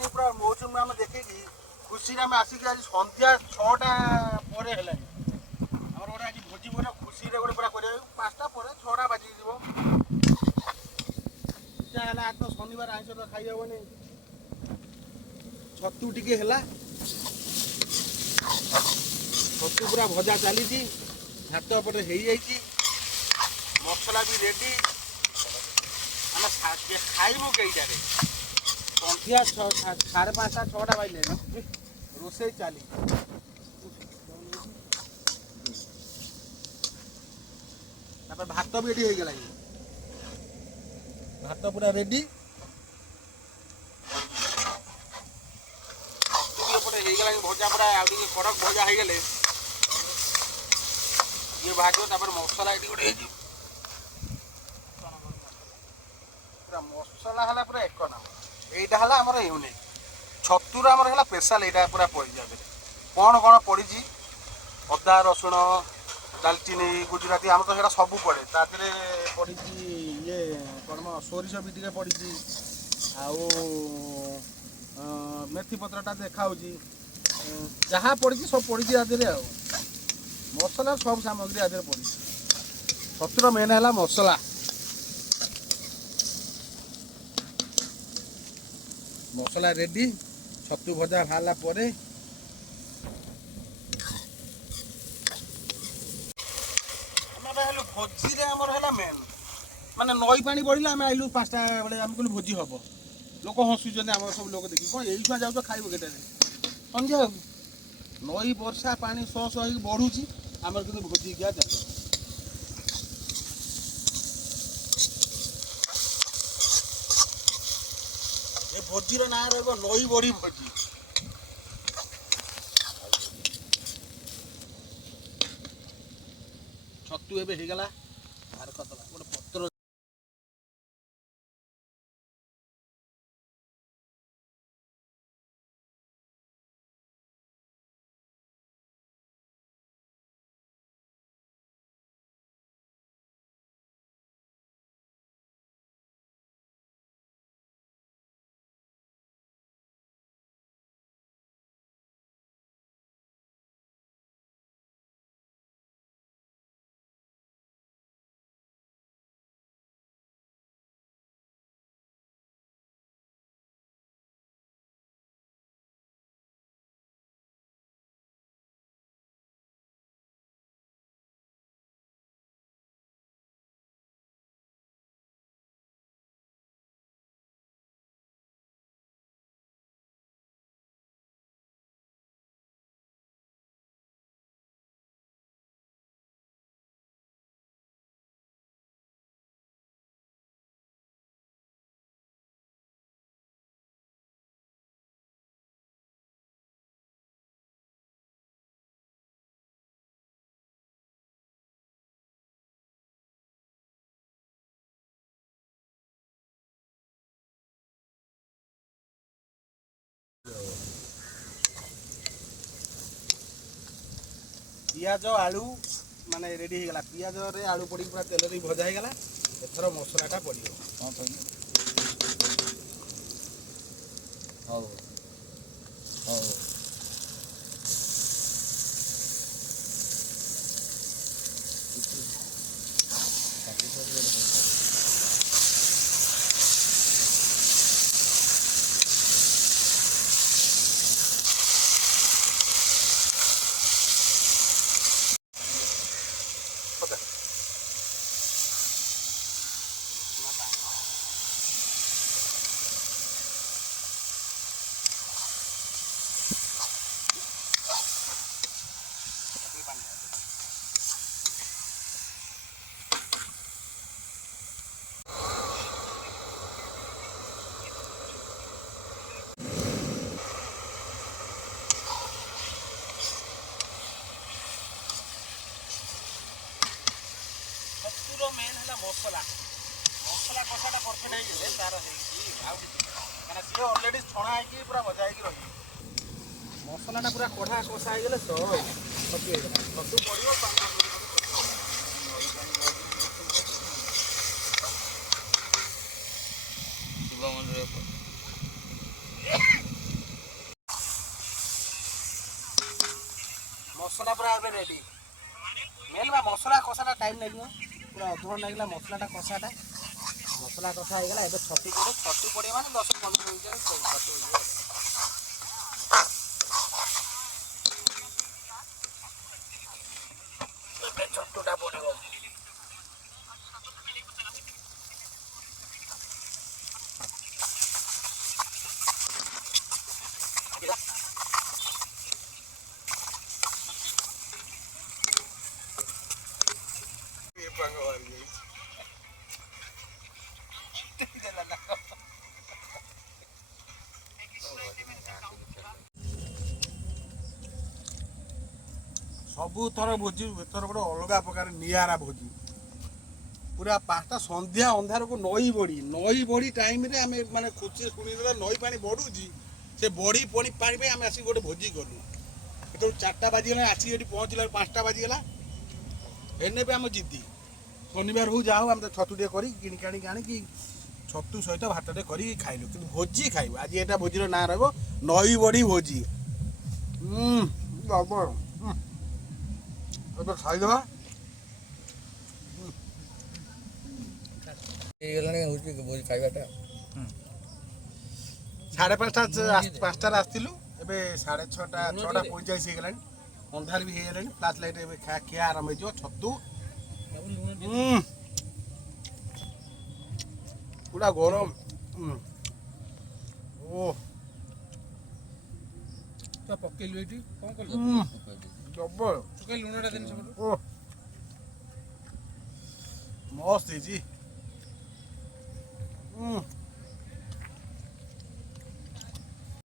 हेलानी पूरा मौसम में देखे खुशी आम आसिक आज सन्ध्या 6टा पर हेलानी आमर गोटे आज भोजी पूरा खुशी गोटे पूरा कर 5टा पर 6टा बाजी आज तो शनिवार आइंस तो खाई हेबनी छतु टिके हेला छतु पूरा भजा चली भात पटे हो जाइए मसला भी रेडी आम खाइबू कईटारे सन्ध्या 5:30 6टा बाजले रोसे चली भात भी रेडी हो गला भात पूरा रेडी भजा पूरा कड़क भजा हो गले ये भाज मसला ये गोटे पूरा मसला है पूरा एक नंबर यहीटा है आमर यूनिक छतुर आमर है स्पेशल यहाँ पूरा पड़ जाए कौन कौन पड़ी अदा रसुण दालचीनी गुजराती आम तो सब पड़े पड़ी ये कौन सोरिष भी टे पड़ी मेथी पत्रटा देखा जहाँ पड़ी सब पड़ी आदि मसला सब सामग्री आदि पड़ी छतुर मेन है मसला मसला रेडी छतु भजा बाहर पर भोजी मेन माने नई पानी बढ़ला आम आइलु 5टा बेले आम कहलु भोजी हम लोक हसुच्च आम सब लोक देखी कौन यही जाऊ खाइब के संध्या नई वर्षा पानी शह शह बढ़ुची आमर कि भोजी क्या चल ये भोजीर ना नई बड़ी भोजी छतु एबे हो गला बाहर करदला गोटे पत्र पियाज आलू माने रेडी हो गला पियाज रे आलू पड़ी पूरा तेल रे भजा हो गला एथर मसलाटा पड़ियो हां तो हां हां मेन है मसला मसला कषाटा परफेक्ट हो तार कहना सी अलरेडी छणा हो पूरा भजा हो रही मसलाटा पूरा कढ़ा कषा हो गले तो छतु हो छतु पड़ो शिव मंदिर ମସଲା ପୁରା ଏବେ ରେଡି। ମେନ୍ ବା ମସଲା କଷାଟା ଟାଇମ୍ ଲାଗିବ, ପୁରା ଅଧଘଣ୍ଟା ଲାଗିଲା ମସଲାଟା କଷାଟା। ମସଲା କଷା ହେଇଗଲା, ଏବେ ଛତୁ ପଡ଼ିବ। ଛତୁ ପଡ଼ିବ ମାନେ 10-15 ମିନିଟ୍ ଛତୁ ହେଇଯିବ। ଏବେ ଛତୁଟା ପଡ଼ିବ। ସବୁଥର ଭୋଜି ଏଥର ଗୋଟେ ଅଲଗା ପ୍ରକାର ନିଆରା ଭୋଜି। ପୁରା 5ଟା ସନ୍ଧ୍ୟା ଅନ୍ଧାରକୁ ନଈ ବଢ଼ି ଟାଇମ୍ରେ ଆମେ ମାନେ ଖୁସି ଶୁଣିଦେଲେ ନଈ ପାଣି ବଢ଼ୁଛି। ସେ ବଢ଼ି ପାଣି ପାଇଁ ଆମେ ଆସିକି ଗୋଟେ ଭୋଜି କଲୁ। ଯେତେବେଳେ 4ଟା ବାଜିଗଲା ଆସିକି ଏଠି ପହଞ୍ଚିଲା 5ଟା ବାଜିଗଲା। ଏନେ ବି ଆମେ ଜିଦି ଶନିବାର ହଉ ଯାହା ହଉ ଆମେ ତ ଛତୁ ଟିକେ କରି କିଣିକି ଆଣିକି ଛତୁ ସହିତ ଭାତଟେ କରିକି ଖାଇଲୁ। କିନ୍ତୁ ଭୋଜି ଖାଇବୁ ଆଜି, ଏଟା ଭୋଜିର ନାଁ ରହିବ ନଈ ବଢ଼ି ଭୋଜି। ଏବେ ଖାଇଦେବା। ହେଇଗଲାଣି ହଉଛି ଭୋଜି ଖାଇବାଟା। 5:30ଟାରେ ଆସିଥିଲୁ, ଏବେ 6:30 6:45 ହେଇଗଲାଣି। ଅନ୍ଧାର ବି ହେଇଗଲାଣି। ଫ୍ଲାସ୍ ଲାଇଟ୍ ଏବେ ଖିଆ ଆରମ୍ଭ ହେଇଯିବ। ଛତୁ ପୁରା ଗରମ। ଓ ପକେଇଲୁ ଏଇଠି କ'ଣ କଲୁ? ଜବର ପକେଇ ଲୁଣଟା ଦେନି ସେପଟୁ। ଓ ମସ୍ତ ହେଇଛି।